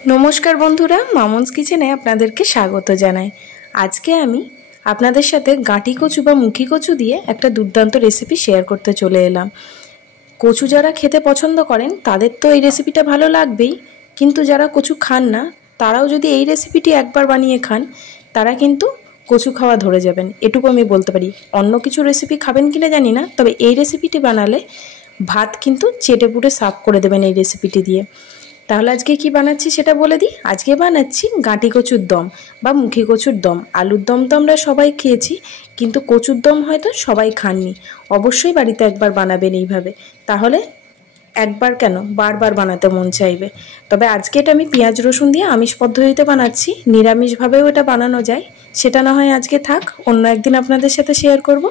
नमस्कार बंधुरा मामन्स किचेने आपनादेरके स्वागत जानाई। आज के आमी आपनादेर साथे गाँटी कचु बा मुखी कचु दिए एक दुर्दान्त रेसिपि शेयर करते चले एलाम। कचु जारा खेते पछंद करें तादेर तो एई रेसिपिटा भालो लागबेई, किन्तु जारा कचु खान ना ताराओ जोदि एई रेसिपिटी एकबार बानिये खान तारा किन्तु कचु खावा धरे जाबेन, एटुकु आमी बोलते पारी। अन्य किछु रेसिपि खाबेन किना जानि ना, तबे एई रेसिपिटी बानाले भात किन्तु चेटे पुटे साफ करे देबेन एई रेसिपिटी दिए। ताहले आजके कि बानाচ্ছি সেটা বলে দিই। আজকে বানাচ্ছি গাঁটি কচুর দম বা মুখী কচুর দম। আলুর দম তো আমরা সবাই খেয়েছি, কিন্তু কচুর দম হয়তো সবাই খাননি। অবশ্যই বাড়িতে একবার বানাবেন এইভাবে, তাহলে একবার কেন বারবার বানাতে মন চাইবে। তবে আজকে এটা আমি পেঁয়াজ রসুন দিয়ে আমিষ পদ্ধতিতে বানাচ্ছি, নিরামিষভাবেও এটা বানানো যায়, সেটা না হয় আজকে থাক, অন্য একদিন আপনাদের সাথে শেয়ার করব।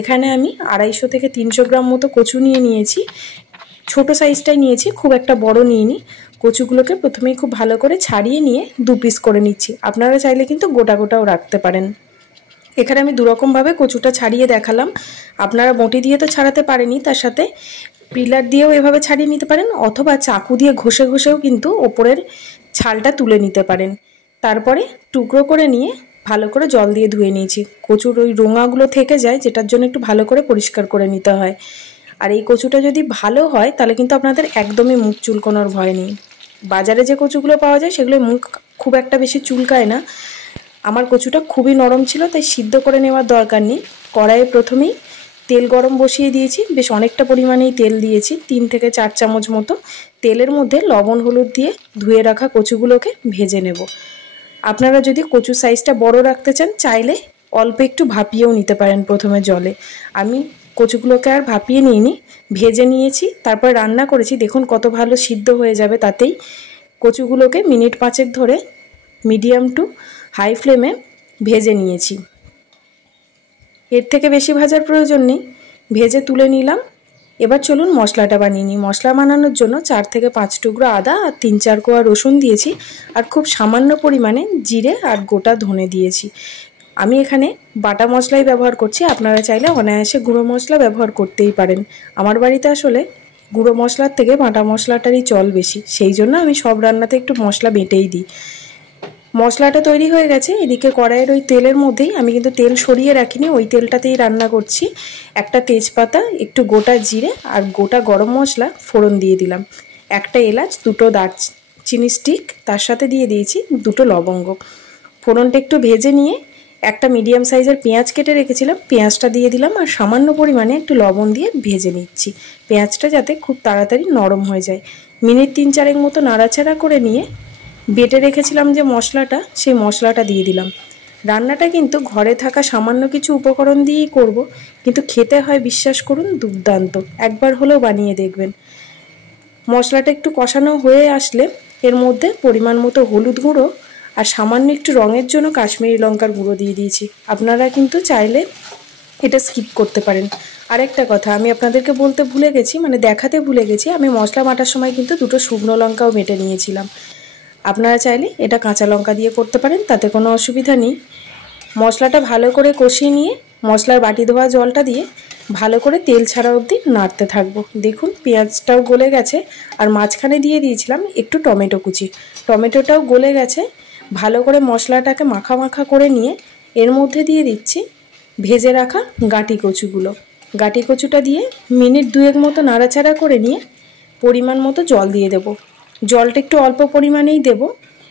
এখানে আমি 250 থেকে 300 গ্রাম মতো কচু নিয়েছি। ছোট সাইজটাই নিয়েছি, খুব একটা বড় নিইনি। কচুগুলোকে প্রথমেই খুব ভালো করে ছাড়িয়ে নিয়ে দু পিস করে নিচ্ছি। আপনারা চাইলে কিন্তু গোটা গোটাও রাখতে পারেন। এখানে আমি দুরকমভাবে কচুটা ছাড়িয়ে দেখালাম। আপনারা বটি দিয়ে তো ছাড়াতে পারেনই, তার সাথে পিলার দিয়েও এভাবে ছাড়িয়ে নিতে পারেন, অথবা চাকু দিয়ে ঘষে ঘষেও কিন্তু ওপরের ছালটা তুলে নিতে পারেন। তারপরে টুকরো করে নিয়ে ভালো করে জল দিয়ে ধুয়ে নিয়েছি। কচুর ওই রোঙাগুলো থেকে যায়, যেটার জন্য একটু ভালো করে পরিষ্কার করে নিতে হয়। আর এই কচুটা যদি ভালো হয় তাহলে কিন্তু আপনাদের একদমই মুখ চুলকানোর ভয় নেই। বাজারে যে কচুগুলো পাওয়া যায় সেগুলো মুখ খুব একটা বেশি চুলকায় না। আমার কচুটা খুবই নরম ছিল, তাই সিদ্ধ করে নেওয়ার দরকার নেই। কড়াইয়ে প্রথমেই তেল গরম বসিয়ে দিয়েছি, বেশ অনেকটা পরিমাণেই তেল দিয়েছি, 3 থেকে 4 চামচ মতো। তেলের মধ্যে লবণ হলুদ দিয়ে ধুয়ে রাখা কচুগুলোকে ভেজে নেব। আপনারা যদি কচু সাইজটা বড় রাখতে চান চাইলে অল্প একটু ভাপিয়েও নিতে পারেন প্রথমে জলে। আমি কচুগুলোকে আর ভাপিয়ে নিইনি, ভেজে নিয়েছি, তারপর রান্না করেছি। দেখুন কত ভালো সিদ্ধ হয়ে যাবে তাতেই। কচুগুলোকে মিনিট 5 ধরে মিডিয়াম টু হাই ফ্লেমে ভেজে নিয়েছি। এর থেকে বেশি ভাজার প্রয়োজন নেই, ভেজে তুলে নিলাম। এবার চলুন মশলাটা বানিয়ে নিই। মশলা বানানোর জন্য 4 থেকে 5 টুকরো আদা আর 3-4 কোয়া রসুন দিয়েছি, আর খুব সামান্য পরিমাণে জিরে আর গোটা ধনে দিয়েছি। আমি এখানে বাটা মশলাই ব্যবহার করছি, আপনারা চাইলে অনায়াসে গুঁড়ো মশলা ব্যবহার করতেই পারেন। আমার বাড়িতে আসলে গুঁড়ো মশলার থেকে বাটা মশলাটারই চল বেশি, সেই জন্য আমি সব রান্নাতে একটু মশলা বেটেই দিই। মশলাটা তৈরি হয়ে গেছে। এদিকে কড়াইয়ের ওই তেলের মধ্যেই, আমি কিন্তু তেল সরিয়ে রাখিনি, ওই তেলটাতেই রান্না করছি। একটা তেজপাতা, একটু গোটা জিরে আর গোটা গরম মশলা ফোড়ন দিয়ে দিলাম। একটা এলাচ, 2টো দারচিনি স্টিক, তার সাথে দিয়ে দিয়েছি 2টো লবঙ্গ। ফোড়নটা একটু ভেজে নিয়ে একটা মিডিয়াম সাইজের পেঁয়াজ কেটে রেখেছিলাম, পেঁয়াজটা দিয়ে দিলাম, আর সামান্য পরিমাণে একটু লবণ দিয়ে ভেজে নিচ্ছি, পেঁয়াজটা যাতে খুব তাড়াতাড়ি নরম হয়ে যায়। মিনিট 3-4 মতো নাড়াচাড়া করে নিয়ে বেটে রেখেছিলাম যে মশলাটা, সেই মশলাটা দিয়ে দিলাম। রান্নাটা কিন্তু ঘরে থাকা সামান্য কিছু উপকরণ দিয়েই করব, কিন্তু খেতে হয় বিশ্বাস করুন দুর্দান্ত। একবার হলেও বানিয়ে দেখবেন। মশলাটা একটু কষানো হয়ে আসলে এর মধ্যে পরিমাণ মতো হলুদ গুঁড়ো আর সামান্য একটু রঙের জন্য কাশ্মীরি লঙ্কার গুঁড়ো দিয়ে দিয়েছি। আপনারা কিন্তু চাইলে এটা স্কিপ করতে পারেন। আরেকটা কথা আমি আপনাদেরকে বলতে ভুলে গেছি, মানে দেখাতে ভুলে গেছি, আমি মশলা বাটার সময় কিন্তু 2টো শুকনো লঙ্কাও বেটে নিয়েছিলাম। আপনারা চাইলে এটা কাঁচা লঙ্কা দিয়ে করতে পারেন, তাতে কোনো অসুবিধা নেই। মশলাটা ভালো করে কষিয়ে নিয়ে মশলার বাটি ধোয়া জলটা দিয়ে ভালো করে তেল ছাড়া অবধি নাড়তে থাকবো। দেখুন পেঁয়াজটাও গলে গেছে, আর মাঝখানে দিয়ে দিয়েছিলাম একটু টমেটো কুচি, টমেটোটাও গলে গেছে। ভালো করে মশলাটাকে মাখা মাখা করে নিয়ে এর মধ্যে দিয়ে দিচ্ছি ভেজে রাখা গাঁটি কচুগুলো। গাঁটি কচুটা দিয়ে মিনিট 2 মতো নাড়াচাড়া করে নিয়ে পরিমাণ মতো জল দিয়ে দেব। জলটা একটু অল্প পরিমাণেই দেব,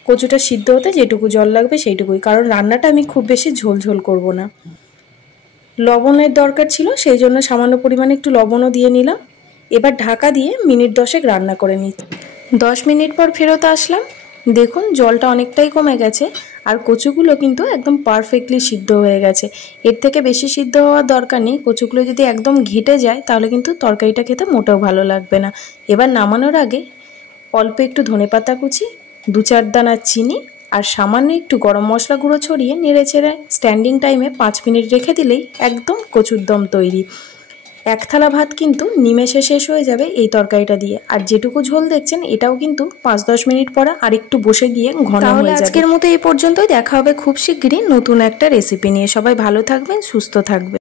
কচুটা সিদ্ধ হতে যেটুকু জল লাগবে সেইটুকুই, কারণ রান্নাটা আমি খুব বেশি ঝোল ঝোল করব না। লবণের দরকার ছিল, সেই জন্য সামান্য পরিমাণে একটু লবণও দিয়ে নিলাম। এবার ঢাকা দিয়ে মিনিট 10 রান্না করে নিই। 10 মিনিট পর ফেরত আসলাম। দেখুন জলটা অনেকটাই কমে গেছে, আর কচুগুলো কিন্তু একদম পারফেক্টলি সিদ্ধ হয়ে গেছে। এর থেকে বেশি সিদ্ধ হওয়ার দরকার নেই। কচুগুলো যদি একদম ঘেটে যায় তাহলে কিন্তু তরকারিটা খেতে মোটেও ভালো লাগবে না। এবার নামানোর আগে অল্প একটু ধনেপাতা কুচি, 2-4 দানা চিনি আর সামান্য একটু গরম মশলা গুঁড়ো ছড়িয়ে নেড়েচেড়ে স্ট্যান্ডিং টাইমে 5 মিনিট রেখে দিলেই একদম কচুর দম তৈরি। 1 থালা ভাত কিন্তু নিমেষে শেষ হয়ে যাবে এই তরকারিটা দিয়ে। আর যেটুকু ঝোল দেখছেন এটাও কিন্তু 5-10 মিনিট পরে আরেকটু বসে গিয়ে ঘন হয়ে যাবে। আজকের মতো এই পর্যন্তই, দেখা হবে খুব শিগগিরই নতুন একটা রেসিপি নিয়ে। সবাই ভালো থাকবেন, সুস্থ থাকবেন।